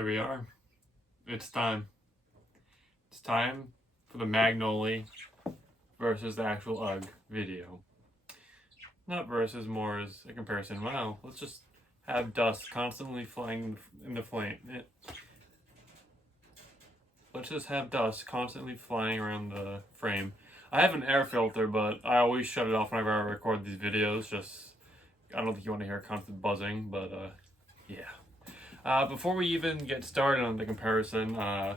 Here we are. It's time. It's time for the Magnoli versus the actual UGG video. Not versus, more as a comparison. Wow, let's just have dust constantly flying in the flame. Let's just have dust constantly flying around the frame. I have an air filter, but I always shut it off whenever I record these videos. Just, I don't think you want to hear constant buzzing, but yeah. Before we even get started on the comparison, I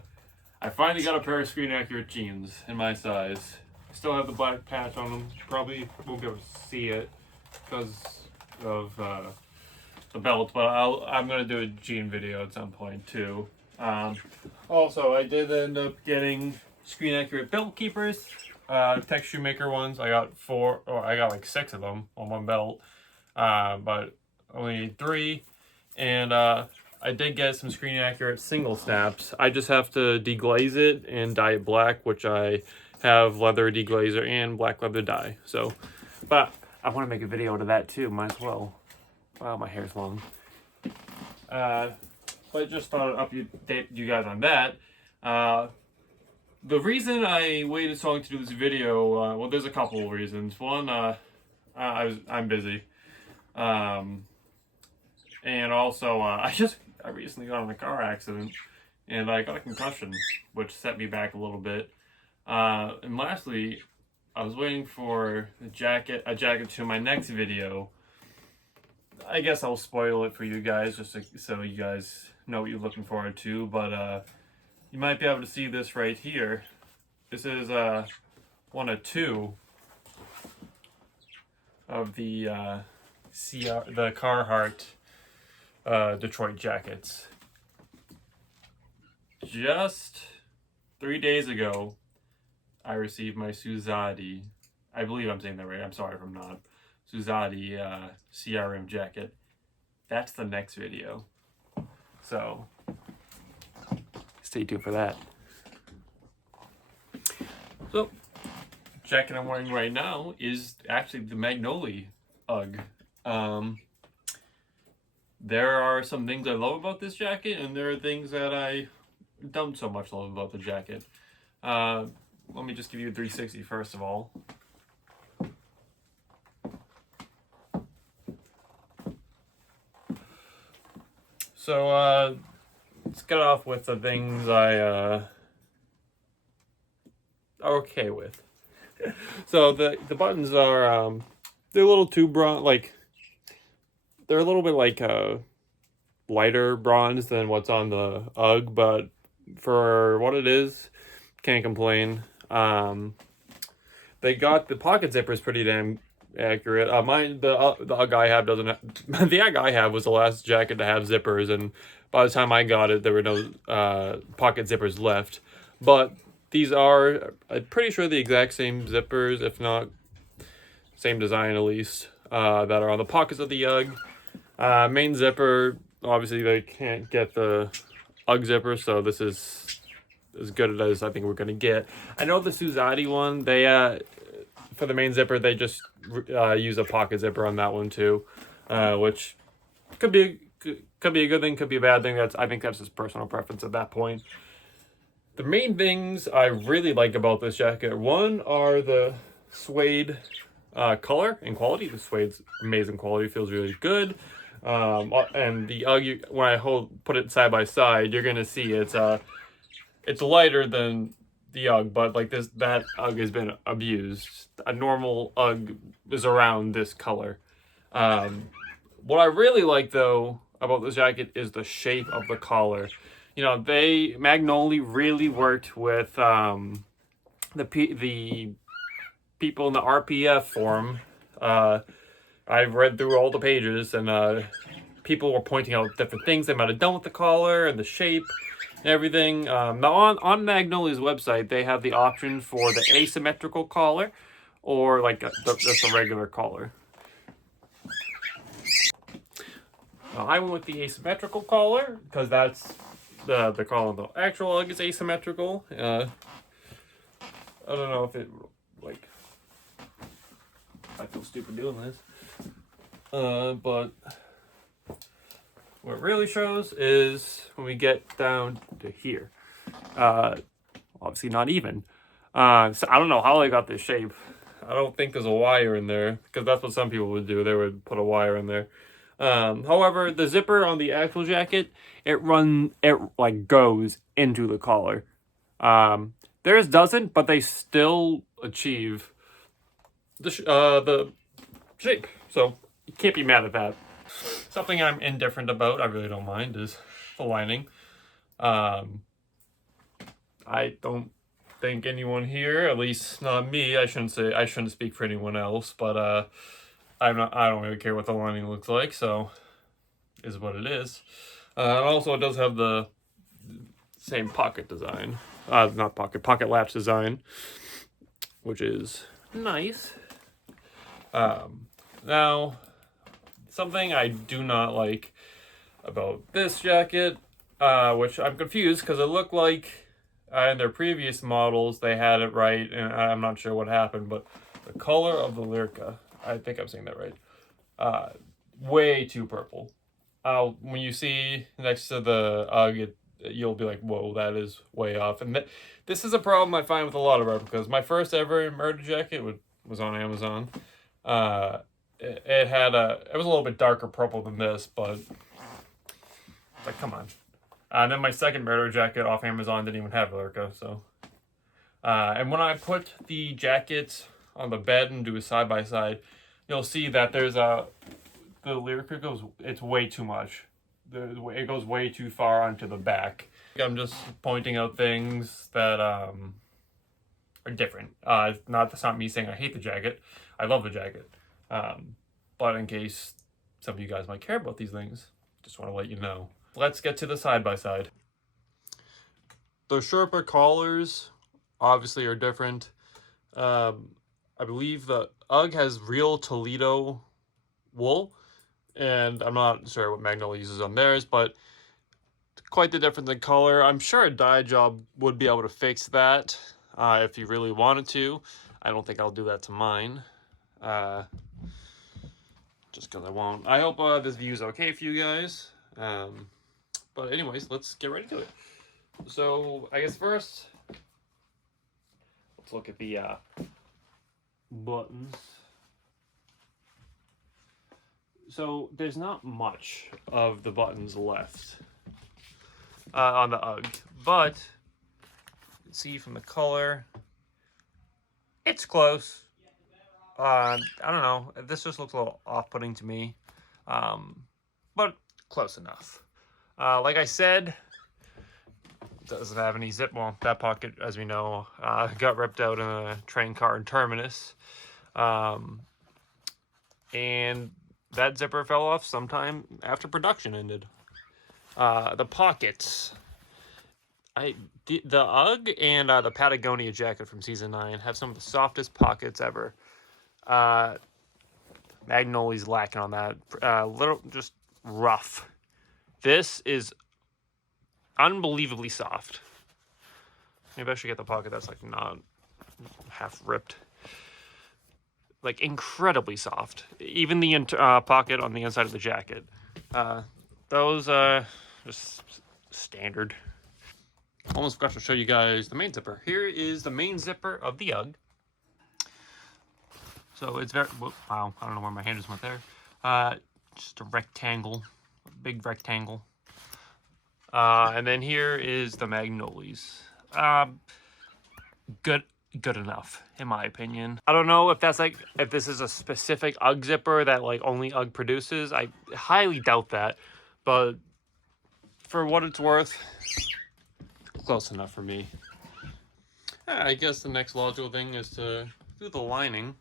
finally got a pair of screen accurate jeans in my size. I still have the black patch on them. Probably won't be able to see it because of the belt, but I'm gonna do a jean video at some point too. Also, I did end up getting screen accurate belt keepers, texture maker ones. I got like 6 of them on one belt, but only need 3. And I did get some screen accurate single snaps. I just have to deglaze it and dye it black, which I have leather deglazer and black leather dye. So, but I want to make a video to that too, might as well. Wow, my hair's long. But just thought I'd update you guys on that. The reason I waited so long to do this video, well, there's a couple of reasons. One, I'm busy. And also, I recently got in a car accident, and I got a concussion, which set me back a little bit. And lastly, I was waiting for a jacket to my next video. I guess I'll spoil it for you guys, just so you guys know what you're looking forward to. But you might be able to see this right here. This is one of 2 of the Carhartt Detroit jackets. Just 3 days ago, I received my Suzadi. I believe I'm saying that right. I'm sorry if I'm not. Suzadi CRM jacket. That's the next video. So, stay tuned for that. So, jacket I'm wearing right now is actually the Magnoli UGG. There are some things I love about this jacket, and there are things that I don't so much love about the jacket. Let me just give you a 360 first of all. So, let's get off with the things I are okay with. So the buttons are they're a little too they're a little bit like lighter bronze than what's on the UGG, but for what it is, can't complain. They got the pocket zippers pretty damn accurate. The UGG I have doesn't have, the UGG I have was the last jacket to have zippers, and by the time I got it, there were no pocket zippers left. But these are, I'm pretty sure, the exact same zippers, if not same design at least, that are on the pockets of the UGG. Main zipper, obviously they can't get the UGG zipper, so this is as good as I think we're gonna get. I know the Suzadi one, they for the main zipper they just use a pocket zipper on that one too, which could be a good thing, could be a bad thing. I think that's just personal preference at that point. The main things I really like about this jacket, one, are the suede color and quality. The suede's amazing quality, feels really good. And the UGG, when I put it side by side, you're gonna see it's lighter than the UGG, but like that UGG has been abused. A normal UGG is around this color. What I really like though about this jacket is the shape of the collar. You know, Magnoli really worked with the people in the RPF forum. I've read through all the pages, and people were pointing out different things they might have done with the collar and the shape and everything. Now on Magnoli's website, they have the option for the asymmetrical collar or like just a regular collar. I went with the asymmetrical collar because that's the collar. The actual UGG is asymmetrical. I don't know if it like. I feel stupid doing this. But What it really shows is when we get down to here. Obviously not even. So I don't know how they got this shape. I don't think there's a wire in there, because that's what some people would do. They would put a wire in there. However, the zipper on the actual jacket, it like goes into the collar. Theirs doesn't, but they still achieve the shape. So you can't be mad at that. Something I'm indifferent about, I really don't mind, is the lining. I don't think anyone here, at least not me, I shouldn't speak for anyone else, but I don't really care what the lining looks like, so is what it is. And also it does have the same pocket design. Not pocket latch design, which is nice. Now, something I do not like about this jacket, which I'm confused because it looked like in their previous models they had it right, and I'm not sure what happened, but the color of the lycra, I think I'm saying that right, way too purple. When you see next to the UGG, you'll be like, whoa, that is way off. And this is a problem I find with a lot of replicas. My first ever murder jacket was on Amazon. It was a little bit darker purple than this, but like, come on. And then my second murder jacket off Amazon didn't even have lycra, so. And when I put the jackets on the bed and do a side by side, you'll see that there's the lycra it's way too much. It goes way too far onto the back. I'm just pointing out things that are different. That's not me saying I hate the jacket. I love the jacket. But in case some of you guys might care about these things, just want to let you know. Let's get to the side by side. The Sherpa collars obviously are different. I believe the UGG has real Toledo wool, and I'm not sure what Magnoli uses on theirs, but quite the difference in color. I'm sure a dye job would be able to fix that if you really wanted to. I don't think I'll do that to mine, just because I won't. I hope this view is okay for you guys. But anyways, let's get right into it. So I guess first, let's look at the buttons. So there's not much of the buttons left on the UGG, but you can see from the color, it's close. I don't know, this just looks a little off-putting to me, but close enough. Like I said, doesn't have any zip. Well, that pocket, as we know, got ripped out in a train car in Terminus. And that zipper fell off sometime after production ended. The pockets. The UGG and the Patagonia jacket from Season 9 have some of the softest pockets ever. Magnoli's lacking on that. Little, just rough. This is unbelievably soft. Maybe I should get the pocket that's like not half ripped. Like incredibly soft. Even the pocket on the inside of the jacket. Those are just standard. Almost forgot to show you guys the main zipper. Here is the main zipper of the UGG. So it's very, wow, I don't know where my hand just went there. Just a rectangle, a big rectangle. And then here is the Magnoli's. Good enough, in my opinion. I don't know if that's like, if this is a specific UGG zipper that like only UGG produces. I highly doubt that, but for what it's worth, close enough for me. I guess the next logical thing is to do the lining.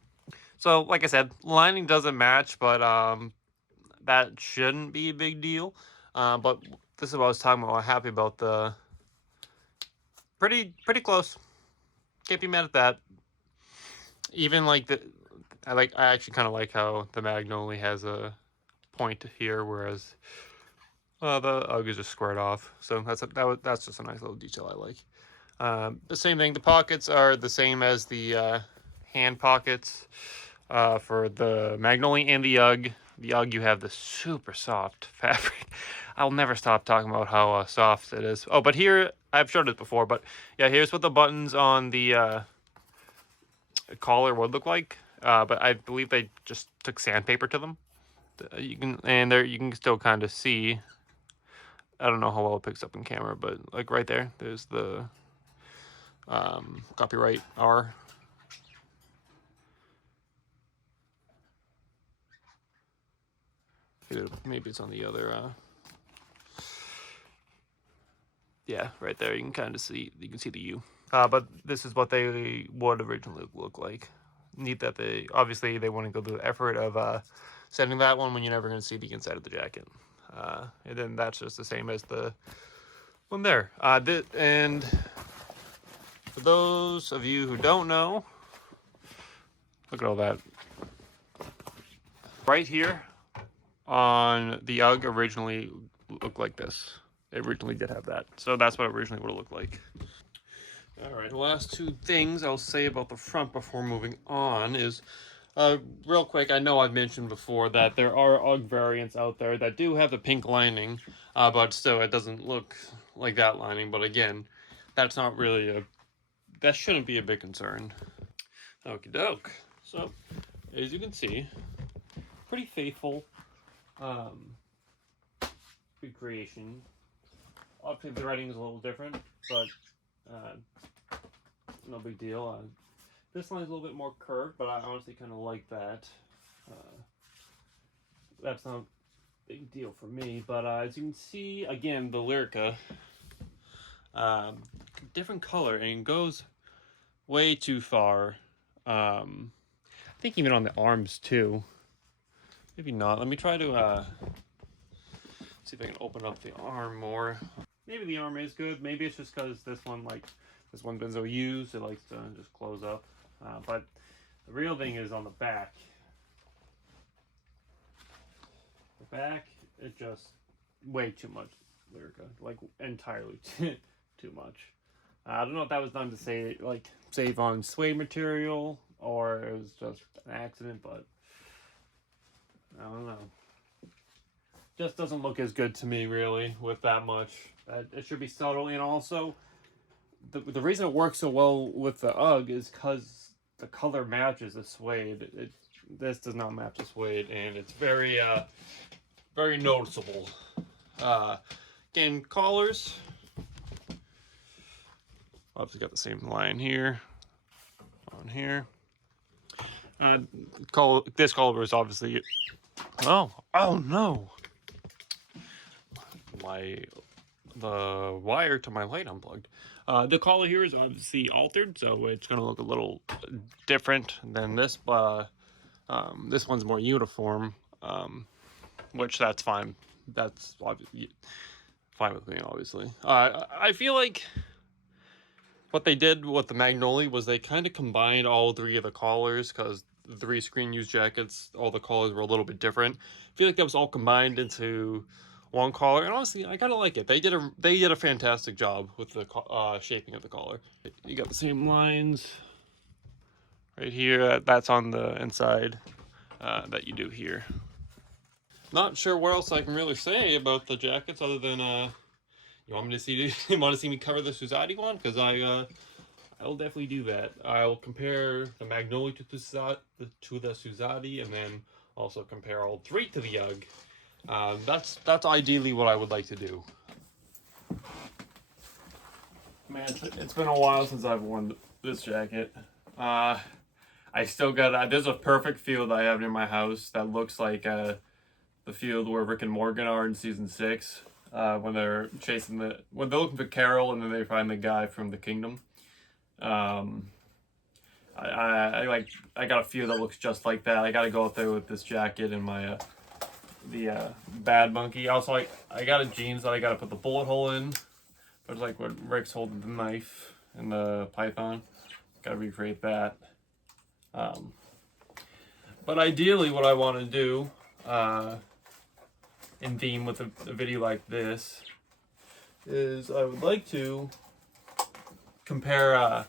So, like I said, lining doesn't match, but that shouldn't be a big deal. But this is what I was talking about. I'm happy about the pretty close. Can't be mad at that. Even like I actually kind of like how the Magnoli has a point here, whereas the UGG is just squared off. So that's just a nice little detail I like. The same thing. The pockets are the same as the hand pockets for the Magnoli and the UGG. the UGG, you have this super soft fabric. I'll never stop talking about how soft it is. Oh, but here, I've showed it before, but yeah, here's what the buttons on the collar would look like. But I believe they just took sandpaper to them. You can, and there you can still kind of see. I don't know how well it picks up in camera, but like right there, there's the copyright R. Maybe it's on the other. Yeah, right there. You can kind of see. You can see the U. But this is what they would originally look like. Neat that they obviously they want to go through the effort of setting that one when you're never going to see the inside of the jacket. And then that's just the same as the one there. And for those of you who don't know, look at all that. Right here on the UGG originally looked like this. It originally did have that. So that's what it originally would have looked like. All right, the last two things I'll say about the front before moving on is, real quick, I know I've mentioned before that there are UGG variants out there that do have the pink lining, but still it doesn't look like that lining. But again, that's not really that shouldn't be a big concern. Okie doke. So, as you can see, pretty faithful recreation. Obviously the writing is a little different, but no big deal. This line's a little bit more curved, but I honestly kind of like that. That's not a big deal for me, but as you can see, again, the lycra, different color, and goes way too far. I think even on the arms too. Maybe not. Let me try to see if I can open up the arm more. Maybe the arm is good. Maybe it's just because this one's been so used, it likes to just close up. But the real thing is on the back. The back is just way too much lycra, like entirely too much. I don't know if that was done to save on suede material or it was just an accident, but I don't know. Just doesn't look as good to me, really, with that much. It should be subtle, and also the reason it works so well with the UGG is because the color matches the suede. This does not match the suede, and it's very very noticeable. Again, collars. Obviously got the same line here, on here. This collar is obviously. Oh no! The wire to my light unplugged. The collar here is obviously altered, so it's going to look a little different than this, but this one's more uniform, which that's fine. That's obviously fine with me, obviously. I feel like what they did with the Magnoli was they kind of combined all three of the collars, because the 3 screen use jackets, all the collars were a little bit different. I feel like that was all combined into one collar, and honestly, I kind of like it. They did a fantastic job with the shaping of the collar. You got the same lines right here. That's on the inside that you do here. Not sure what else I can really say about the jackets other than you want to see me cover the Suzati one, because I will definitely do that. I'll compare the Magnoli to the Suzati, and then also compare all three to the UGG. That's ideally what I would like to do. Man, it's been a while since I've worn this jacket. I still got there's a perfect field I have near my house that looks like the field where Rick and Morgan are in season 6, when they're looking for Carol and then they find the guy from the kingdom. I got a field that looks just like that. I got to go out there with this jacket and my the bad monkey. Also, I got a jeans that I got to put the bullet hole in. But like when Rick's holding the knife and the python, got to recreate that. But ideally, what I want to do, in theme with a video like this, is I would like to compare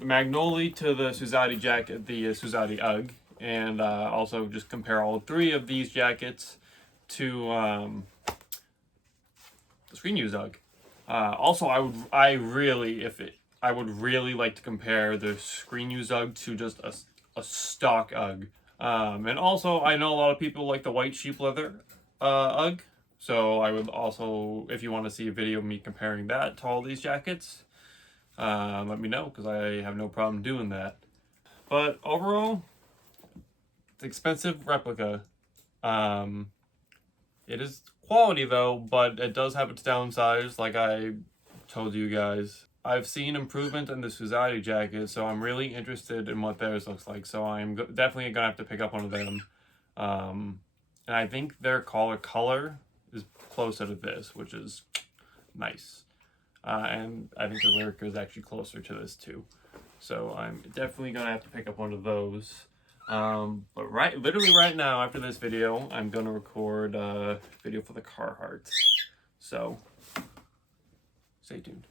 the Magnoli to the Suzati jacket, the Suzati UGG, and also just compare all three of these jackets to the Screen Use UGG. Also, I would really like to compare the Screen Use UGG to just a stock UGG. And also, I know a lot of people like the white sheep leather UGG. So I would also, if you want to see a video of me comparing that to all these jackets, let me know, because I have no problem doing that. But overall, it's expensive replica. It is quality though, but it does have its downsides, like I told you guys. I've seen improvement in the Suzati jacket, so I'm really interested in what theirs looks like. So I'm definitely gonna have to pick up one of them. And I think their color is closer to this, which is nice. And I think the lycra is actually closer to this too. So I'm definitely gonna have to pick up one of those. But literally right now, after this video, I'm gonna record a video for the Carhartt. So stay tuned.